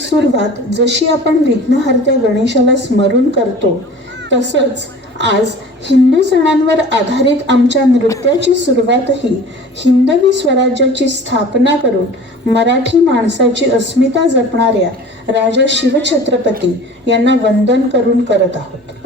सुरुवात जशी आपण विघ्नहर्त्या गणेशाला स्मरून करतो, तसंच आज हिंदू सणांवर आधारित आमच्या नृत्याची सुरुवातही हिंदवी स्वराज्याची स्थापना करून मराठी माणसाची अस्मिता जपणाऱ्या राजा शिवछत्रपती यांना वंदन करून करत आहोत.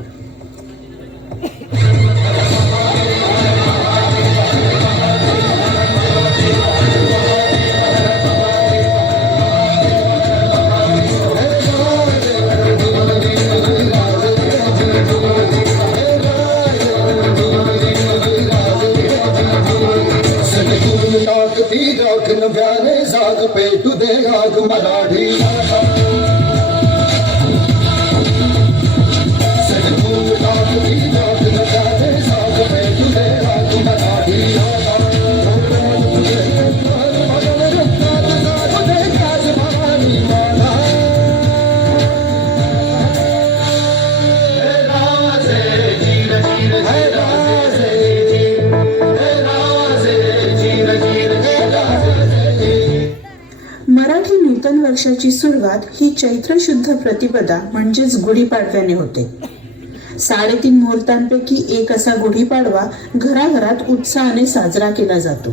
नव्याने जाग पेटू दे आग मराठी मराठी नूतन वर्षाची सुरुवात ही चैत्र शुद्ध प्रतिपदा म्हणजेच गुढीपाडव्याने होते. 3.5 मुहूर्तांपैकी एक असा गुढीपाडवा घराघरात उत्साहाने साजरा केला जातो.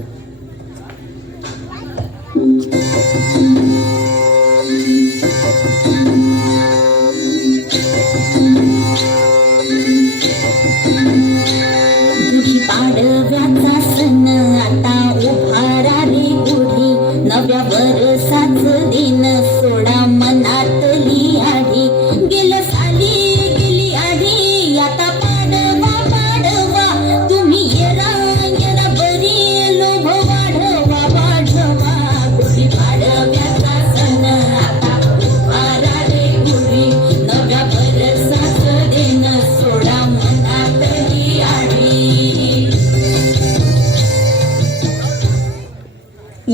गुढीपाडव्याचा सण आता उभारा रे गुढी, नव्या वर्षाचं दिन सोडा मनातली आढी. गेलं साली गेली आढी, आता पाडवा पाडवा तुम्ही येरा येरा बरी लोभ वाढवा वाढवा. गुढीपाडव्याचा सण आता उभारा रे गुढी, नव्या वर्षाचं दिन सोडा मनातली आढी.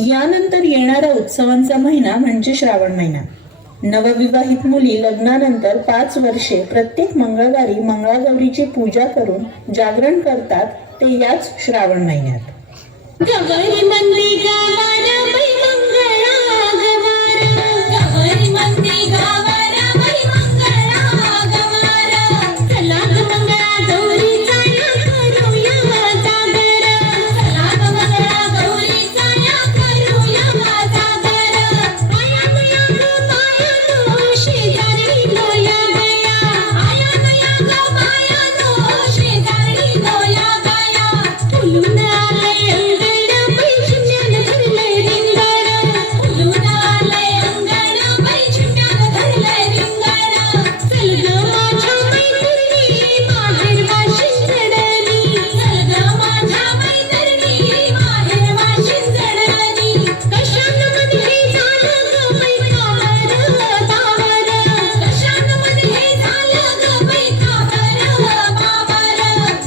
यानंतर येणारा उत्सवांचा महिना म्हणजे श्रावण महिना. नवविवाहित मुली लग्नानंतर 5 वर्षे प्रत्येक मंगळवारी मंगळागौरीची पूजा करून जागरण करतात, ते याच श्रावण महिन्यात. गौरी मंदी गावाला बाई मंगळा गवारा, गौरी मंदी गावाला बाई मंगळा गवारा. चला ग मंगळा गौरीचा या करूया जागर, चला ग मंगळा गौरीचा या करूया जागर. आया गया ग बाया नो शेजारी लोया गया, आया गया ग बाया नो शेजारी लोया गया. फुलून आलंय अंगण बाई चिमण्यानं धरलंय रिंगण, फुलून आलंय अंगण बाई चिमण्यानं धरलंय रिंगण. चल ग माझ्या मैत्रिणी माहेर वाशिन जडणी, चल ग माझ्या मैत्रिणी माहेर वाशिन जडणी. कशांमध्ये झालं ग बाई कावर बावर, कशांमध्ये झालं ग बाई कावर बावर.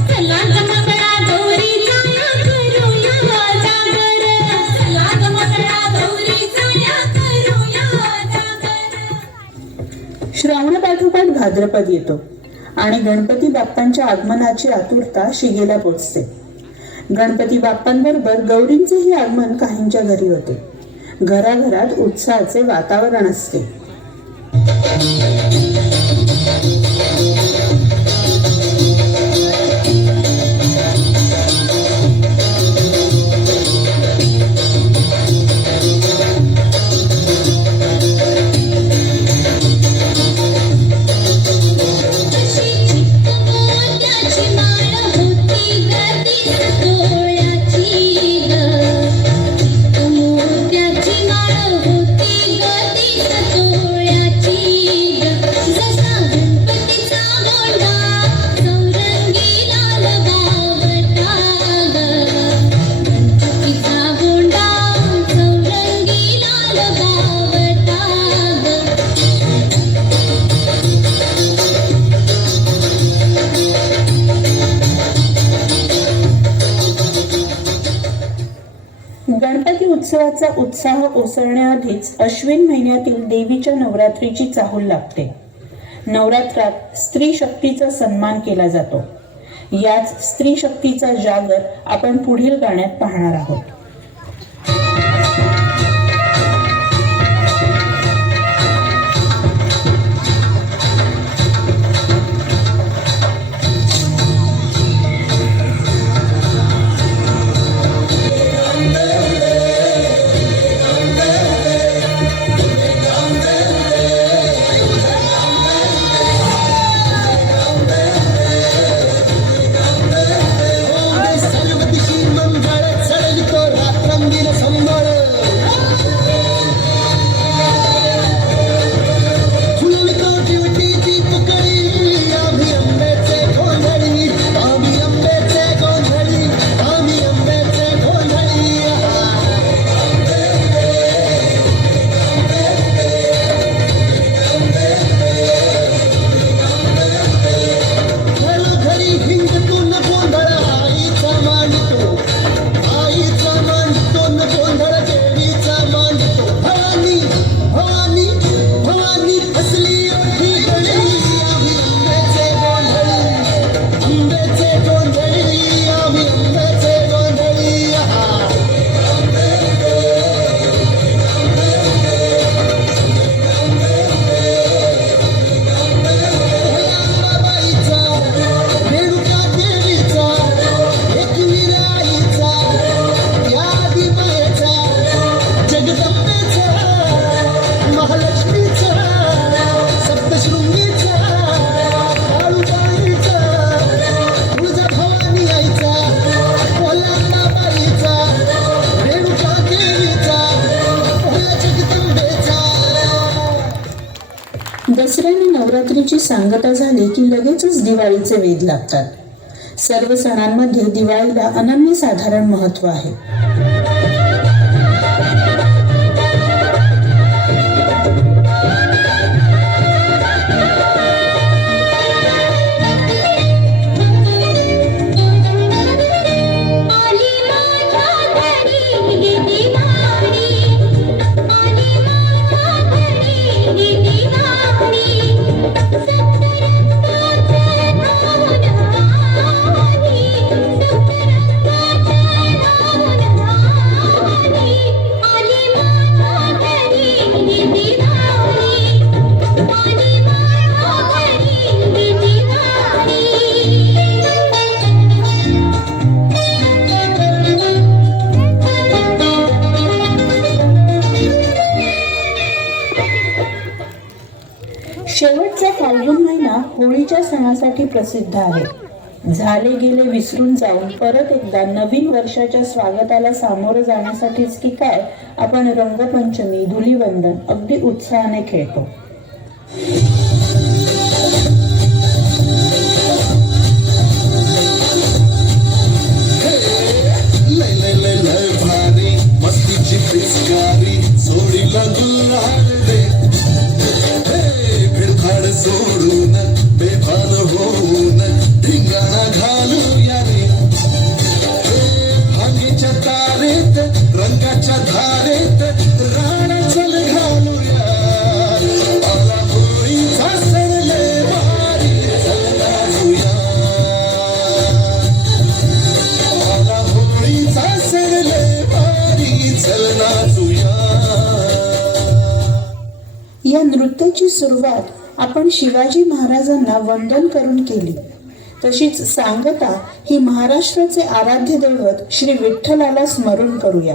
चला ग मंगळा गौरीचा या करूया जागर, चला ग मंगळा गौरीचा या करूया जागर. श्रावणापाठोपाठ भाद्रपद येतो आणि गणपती बाप्पांच्या आगमनाची आतुरता शिगेला पोचते. गणपती बाप्पांबरोबर गौरींचेही आगमन काहींच्या घरी होते. घराघरात उत्साहाचे वातावरण असते. मोत्याची माळ होती गर्दी डोळ्याची ग, मोत्याची माळ होती गर्दी डोळ्याची ग. जसा गणपतीचा गोंडा चौरंगी लाल बावटा ग, गणपतीचा गोंडा चौरंगी लाल बावटा ग. गणपती उत्सवाचा उत्साह ओसरण्याआधीच अश्विन महिन्यातील देवीच्या नवरात्रीची चाहूल लागते. नवरात्रात स्त्री शक्तीचा सन्मान केला जातो. याच स्त्री शक्तीचा जागर आपण पुढील गाण्यात पाहणार आहोत. दसऱ्याने नवरात्रीची सांगता झाली की लगेचच दिवाळीचे वेध लागतात. सर्व सणांमध्ये दिवाळीला अनन्यसाधारण महत्त्व आहे. आली माझ्या घरी दिवाळी, आली माझ्या घरी दिवाळी, शेवटचा फाल्गुन महिना होळीच्या सणासाठी प्रसिद्ध आहे. झाले गेले विसरून जाऊन परत एकदा नवीन वर्षाच्या स्वागताला सामोरं जाण्यासाठीच की काय आपण रंगपंचमी, धुलीवंदन अगदी उत्साहाने खेळतो. लय लय लय लय भारी मस्तीची पिचकारी सोडीला गुल्हार दे. भिडखाड सोडून बेभान होऊन धिंगाणा घालूया रे. भांगेच्या तारेत रंगाच्या धारेत राणा चल घालूया. आला होळीचा सण लय भारी चल नाचूया. आला होळीचा सण लय भारी चल नाचूया. या नृत्याची सुरुवात आपण शिवाजी महाराजांना वंदन करून केली. तशीच सांगता ही महाराष्ट्राचे आराध्य दैवत श्री विठ्ठलाला स्मरून करूया.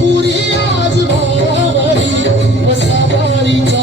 पुरी आज भावावरी वसावारीचा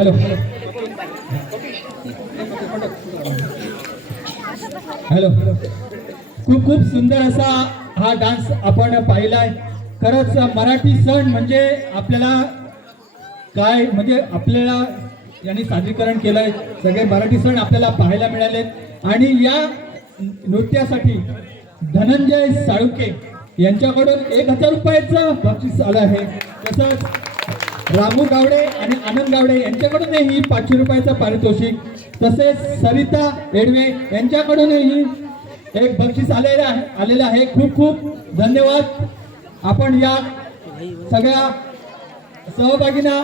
हॅलो हॅलो खूप खूप सुंदर असा हा डान्स आपण पाहिलाय. खरंच मराठी सण म्हणजे आपल्याला काय म्हणजे आपल्याला यांनी सादरीकरण केलंय. सगळे मराठी सण आपल्याला पाहायला मिळालेत आणि या नृत्यासाठी धनंजय साळुके यांच्याकडून 1000 रुपयाचं बक्षीस आलं आहे. तसंच रामू गावडे आणि आनंद गावडे यांच्याकडूनही 500 रुपयाचं पारितोषिक, तसेच सरिता एडवे यांच्याकडूनही एक बक्षीस आलेलं आहे. खूप खूप धन्यवाद. आपण या सगळ्या सहभागींना